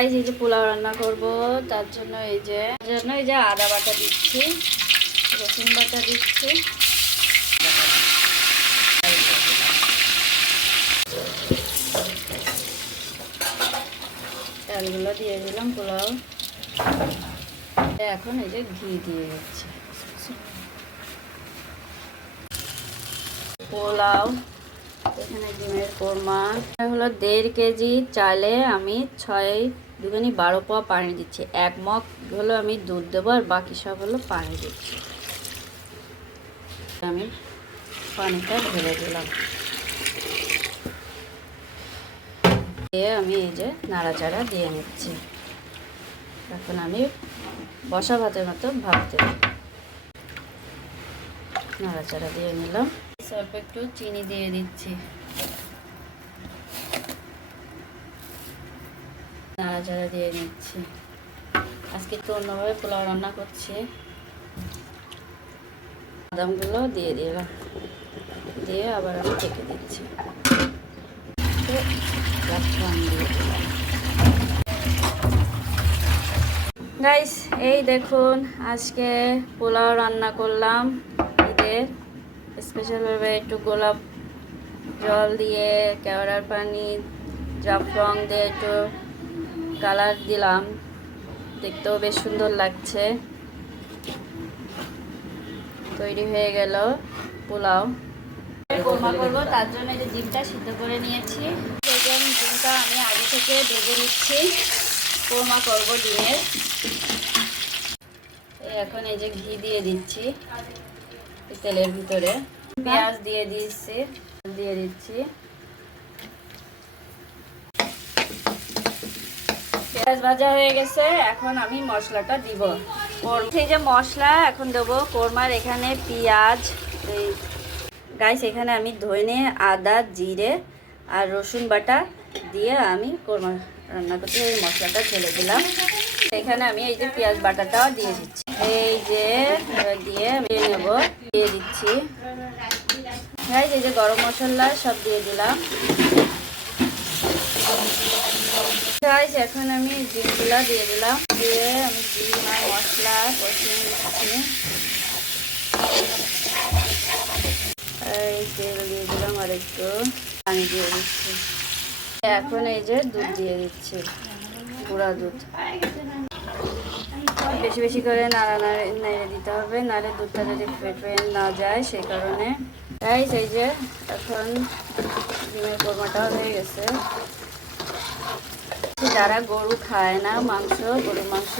Guys এই যে পোলাও রান্না করব, তার জন্য এই যে আদা বাটা দিচ্ছি, রসুন বাটা দিচ্ছি, চালগুলো দিয়ে দিলাম পোলাও। এখন এই যে ঘি দিয়ে দিচ্ছি। পোলাও, এখানে ডিমের কোরমা হলো 1.5 কেজি চালে আমি 6×2 পোয়া পানি দিচ্ছি। 1 মগ হলো আমি দুধ দেবো, আর বাকি সব হলো পানি দিচ্ছি। আমি পানিটা ঢেলে দিলাম, দিয়ে আমি এই যে নাড়াচাড়া দিয়ে নিচ্ছি। এখন আমি বসা ভাতের মতো ভাত দেব। নাড়াচাড়া দিয়ে নিলাম, অল্প একটু চিনি দিয়ে দিচ্ছি, নাড়াচাড়া দিয়ে নিচ্ছি। আজকে একটু অন্যভাবে পোলাও রান্না করছি। বাদামগুলো দিয়ে দিলাম, দিয়ে আবার আমি ঢেকে দিচ্ছি। গাইস এই দেখুন আজকে পোলাও রান্না করলাম। ঈদের স্পেশালভাবে একটু গোলাপ জল দিয়ে, কেওড়ার পানি, জাফরান দিয়ে একটু কালার দিলাম, দেখতেও বেশ সুন্দর লাগছে। তৈরি হয়ে গেল পোলাও। কোরমা করবো, তার জন্য এই যে ডিমটা সিদ্ধ করে নিয়েছি। ডিমটা আমি আগে থেকে ভেজে নিচ্ছি, কোরমা করবো ডিমের। এখন এই যে ঘি দিয়ে দিচ্ছি তেলের ভিতরে, পেঁয়াজ দিয়ে দিচ্ছি, পেঁয়াজ ভাজা হয়ে গেছে। এখন আমি মশলাটা দিব। এই যে মশলা এখন দেবো কোরমার। এখানে পেঁয়াজ, গাইস এখানে আমি ধনে, আদা, জিরে আর রসুন বাটা দিয়ে আমি কোরমা রান্না করতে এই মশলাটা ঢেলে দিলাম। এখানে আমি এই যে পেঁয়াজ বাটাটাও দিয়ে দিচ্ছি, এই যে দিয়ে নেব, দিয়ে দিচ্ছি। গাইস এই যে গরম মশলা সব দিয়ে দিলাম। গাইস এখন আমি ডিমগুলা দিয়ে দিলাম, দিয়ে আমি ডিম আর মশলা কষিয়ে নিচ্ছি। এই তেল দিয়ে দিলাম আর একটু পানি দিয়ে দিচ্ছি। এখন এই যে দুধ দিয়ে দিচ্ছি, গুঁড়া দুধ। বেশি বেশি করে নেড়ে দিতে হবে, নাহলে দুধটা যদি ফেটে না যায়, সেই কারণে। গাইস এই যে এখন ডিমের কোরমাটা হয়ে গেছে। যারা গরু খায় না মাংস, গরুর মাংস,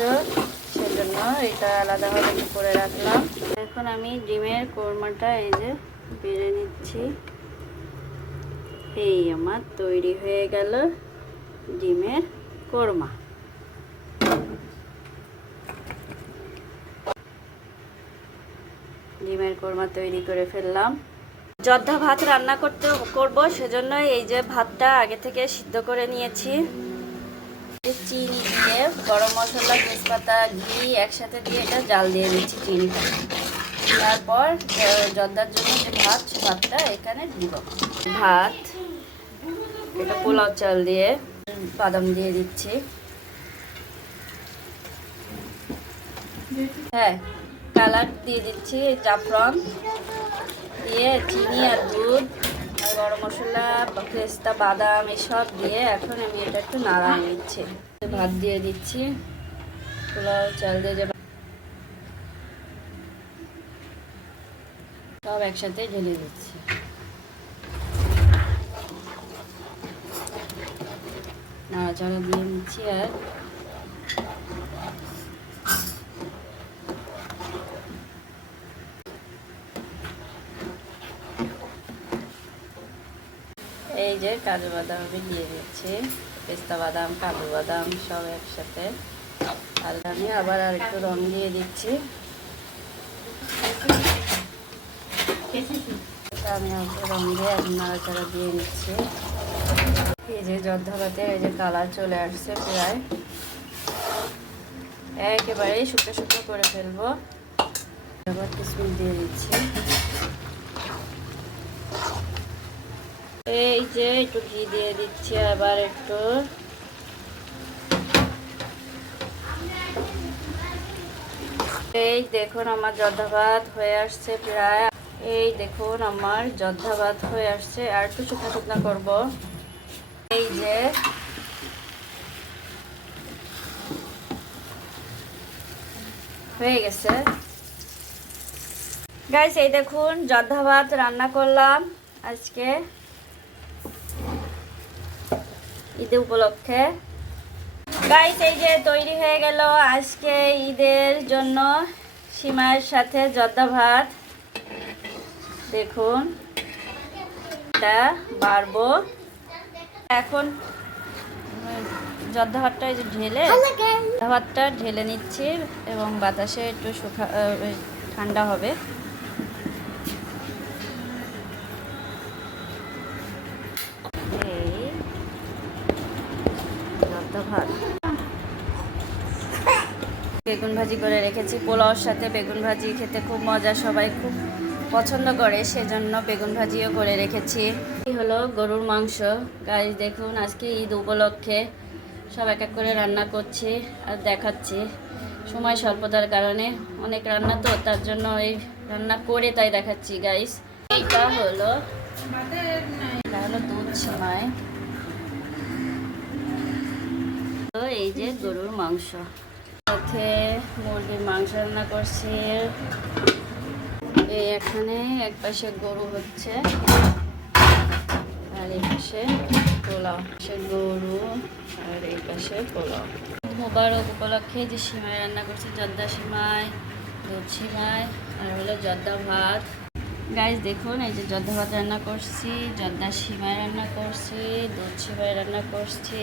সেজন্য এটা আলাদাভাবে করে রাখলাম। এখন আমি ডিমের কোরমাটা এই যে বেড়ে নিচ্ছি। এই আমার তৈরি হয়ে গেল ডিমের কোরমা। ডিমের কোরমা তৈরি করে ফেললাম। জর্দা ভাত রান্না করব, সেজন্য এই যে ভাতটা আগে থেকে সিদ্ধ করে নিয়েছি। চিনি দিয়ে, গরম মশলা, তেজপাতা, ঘি একসাথে দিয়ে এটা জাল দিয়ে দিচ্ছি চিনিটা। তারপর জর্দার জন্য যে ভাত, সে ভাতটা এখানে দিব। ভাত, এটা পোলাও চাল দিয়ে, বাদাম দিয়ে দিচ্ছি। হ্যাঁ, কালার দিয়ে দিচ্ছি, জাফরান দিয়ে, চিনি আর দুধ আর গরম মশলা, পেস্তা, বাদাম এসব দিয়ে এখন আমি এটা একটু নাড়া নিচ্ছি। ভাত দিয়ে দিচ্ছি, পোলাও চাল দিয়ে যে সব একসাথে ঢেলে দিচ্ছি। নাড়াচাড়া দিয়ে নিচ্ছি। আর এই যে কাজু বাদাম আমি দিয়ে দিচ্ছি, পেস্তা বাদাম, কাজু বাদাম সব একসাথে। আর আমি আবার আর একটু রং দিয়ে দিচ্ছি। আমি রং দিয়ে নাড়াচাড়া দিয়ে নিচ্ছি। এই যে জর্দা ভাতে এই যে কালার চলে আসছে প্রায়, একেবারেই শুকনো শুকনো করে ফেলবো। আবার কিশমিশ দিয়ে দিচ্ছি। এই যে একটু ঘি দিয়ে দিচ্ছি, আবার একটু এই দেখুন আমার জর্দা ভাত হয়ে আসছে প্রায়। এই দেখুন আমার জর্দা ভাত হয়ে আসছে, আর একটু শুকনো শুকনো করবো। এই যে হয়ে গেছে গাইস, এই দেখুন জর্দা ভাত রান্না করলাম আজকে ঈদ উপলক্ষে। গাইস এই যে তৈরি হয়ে গেল আজকে ঈদের জন্য সিমাইয়ের সাথে জর্দা ভাত। দেখুন এটা বাড়বো এখন। জর্দা ভাতটা এই যে ঢেলে ভাতটা ঢেলে নিচ্ছি এবং বাতাসে একটু ঠান্ডা হবে। এই জর্দা ভাত বেগুন ভাজি করে রেখেছি, পোলাওর সাথে বেগুন ভাজি খেতে খুব মজা, সবাই খুব পছন্দ করে, সেজন্য বেগুন ভাজিও করে রেখেছি। এই হলো গরুর মাংস। গাইস দেখুন আজকে ঈদ উপলক্ষে সব এক এক করে রান্না করছি আর দেখাচ্ছি। সময় স্বল্পতার কারণে অনেক রান্না তো, তার জন্য এই রান্না করে তাই দেখাচ্ছি গাইস। এইটা হলো দুধ সিমাই। তো এই যে গরুর মাংস, সাথে মুরগির মাংস রান্না করছি। এখানে এক পাশে গরু হচ্ছে আর এই পাশে পোলাও, গরু আর এই পাশে পোলাও। মোবারক উপলক্ষে যে সিমাই রান্না করছি, জর্দা সিমাই, দুধ সিমাই আর হলো জর্দা ভাত। গাইস দেখুন এই যে জর্দা ভাত রান্না করছি, জর্দা সিমাই রান্না করছি, দুধ সিমাই রান্না করছি।